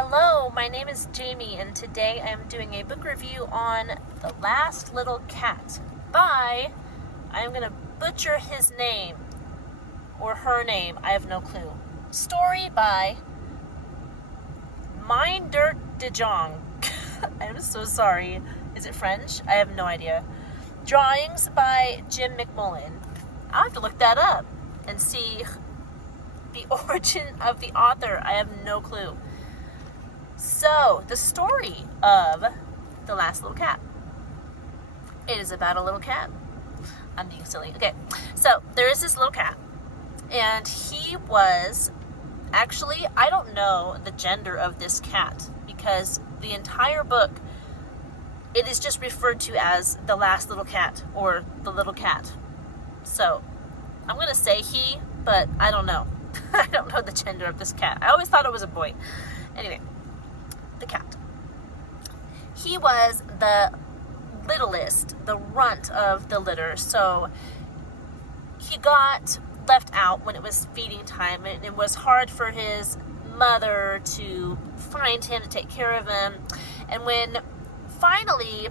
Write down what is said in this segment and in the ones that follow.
Hello, my name is Jamie, and today I am doing a book review on The Last Little Cat by, I'm going to butcher his name, or her name, I have no clue. Story by Meindert Dejong. I'm so sorry. Is it French? I have no idea. Drawings by Jim McMullen. I'll have to look that up and see the origin of the author. I have no clue. So, the story of The Last Little Cat. It is about a little cat. I'm being silly. Okay, so there is this little cat, and he was actually, I don't know the gender of this cat, because the entire book, it is just referred to as The Last Little Cat, or The Little Cat. So, I'm going to say he, but I don't know. I don't know the gender of this cat. I always thought it was a boy. Anyway. The cat. He was the littlest, the runt of the litter, so he got left out when it was feeding time, and it was hard for his mother to find him, to take care of him. And when finally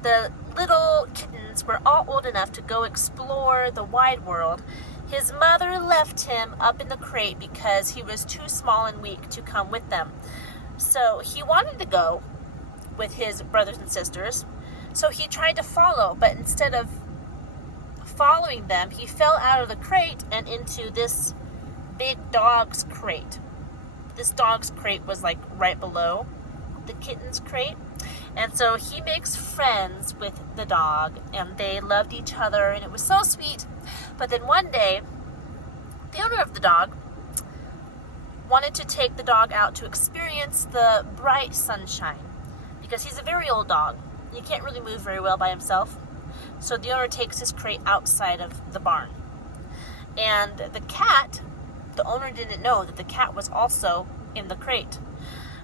the little kittens were all old enough to go explore the wide world, his mother left him up in the crate because he was too small and weak to come with them. So he wanted to go with his brothers and sisters, so he tried to follow, but instead of following them, he fell out of the crate and into this big dog's crate. This dog's crate was like right below the kitten's crate, and so he makes friends with the dog, and they loved each other, and it was so sweet. But then one day, the owner of the dog wanted to take the dog out to experience the bright sunshine, because he's a very old dog. He can't really move very well by himself. So the owner takes his crate outside of the barn. And the cat, the owner didn't know that the cat was also in the crate.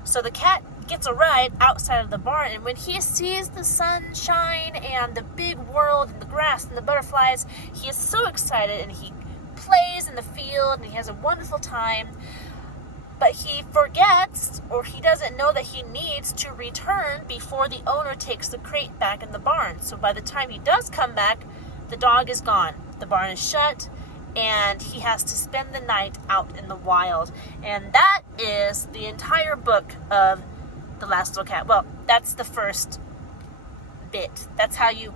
So the cat gets a ride outside of the barn, and when he sees the sunshine and the big world and the grass and the butterflies, he is so excited, and he plays in the field and he has a wonderful time. But he forgets, or he doesn't know that he needs to return before the owner takes the crate back in the barn. So by the time he does come back, the dog is gone. The barn is shut, and he has to spend the night out in the wild. And that is the entire book of The Last Little Cat. Well, that's the first bit. That's how you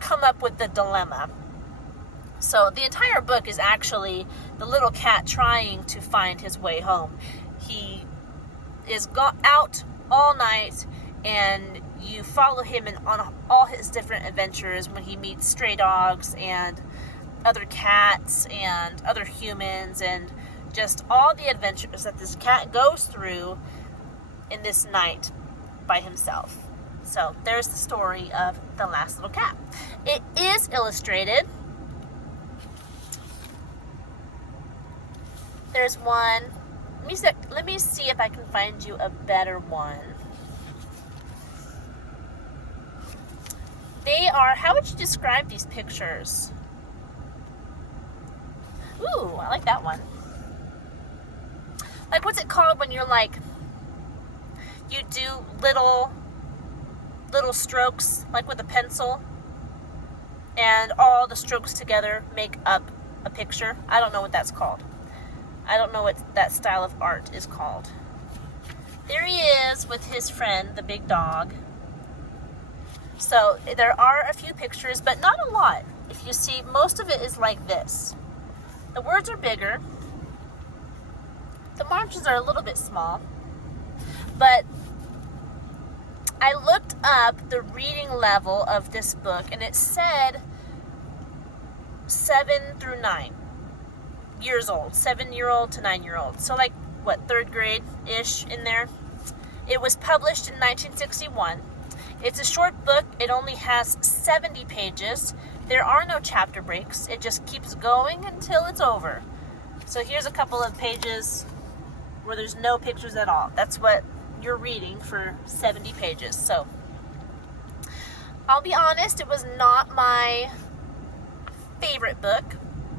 come up with the dilemma. So the entire book is actually the little cat trying to find his way home. He is out all night, and you follow him on all his different adventures when he meets stray dogs and other cats and other humans, and just all the adventures that this cat goes through in this night by himself. So there's the story of The Last Little Cat. It is illustrated. There's one. Let me see if I can find you a better one. They are, how would you describe these pictures? Ooh, I like that one. Like, what's it called when you're like, you do little strokes, like with a pencil, and all the strokes together make up a picture? I don't know what that's called. I don't know what that style of art is called. There he is with his friend, the big dog. So there are a few pictures, but not a lot. If you see, most of it is like this. The words are bigger. The margins are a little bit small. But I looked up the reading level of this book, and it said 7 through 9. Years old, 7-year-old to 9-year-old. So like, what, 3rd grade-ish in there? It was published in 1961. It's a short book. It only has 70 pages. There are no chapter breaks. It just keeps going until it's over. So here's a couple of pages where there's no pictures at all. That's what you're reading for 70 pages. So I'll be honest, it was not my favorite book.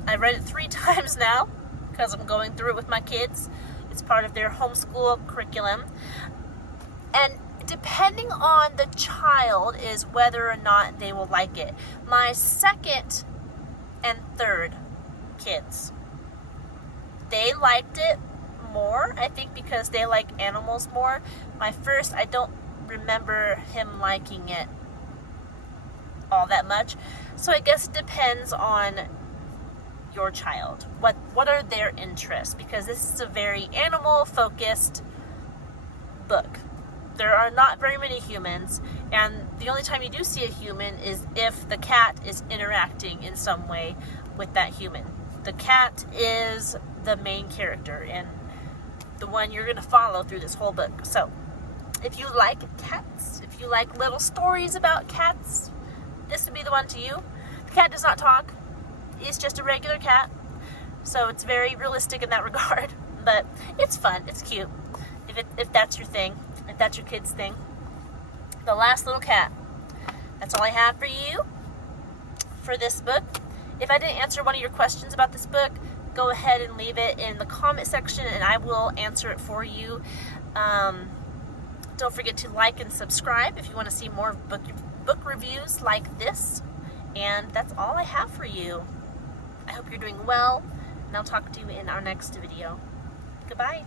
I read it 3 times now because I'm going through it with my kids. It's part of their homeschool curriculum. And depending on the child is whether or not they will like it. My second and third kids, they liked it more, I think, because they like animals more. My first, I don't remember him liking it all that much. So I guess it depends on your child. What are their interests? Because this is a very animal focused book. There are not very many humans, and the only time you do see a human is if the cat is interacting in some way with that human. The cat is the main character and the one you're going to follow through this whole book. So if you like cats, if you like little stories about cats, this would be the one to you. The cat does not talk. He's just a regular cat. So it's very realistic in that regard. But it's fun. It's cute. If that's your thing. If that's your kid's thing. The Last Little Cat. That's all I have for you for this book. If I didn't answer one of your questions about this book, go ahead and leave it in the comment section and I will answer it for you. Don't forget to like and subscribe if you want to see more book reviews like this. And that's all I have for you. I hope you're doing well, and I'll talk to you in our next video. Goodbye.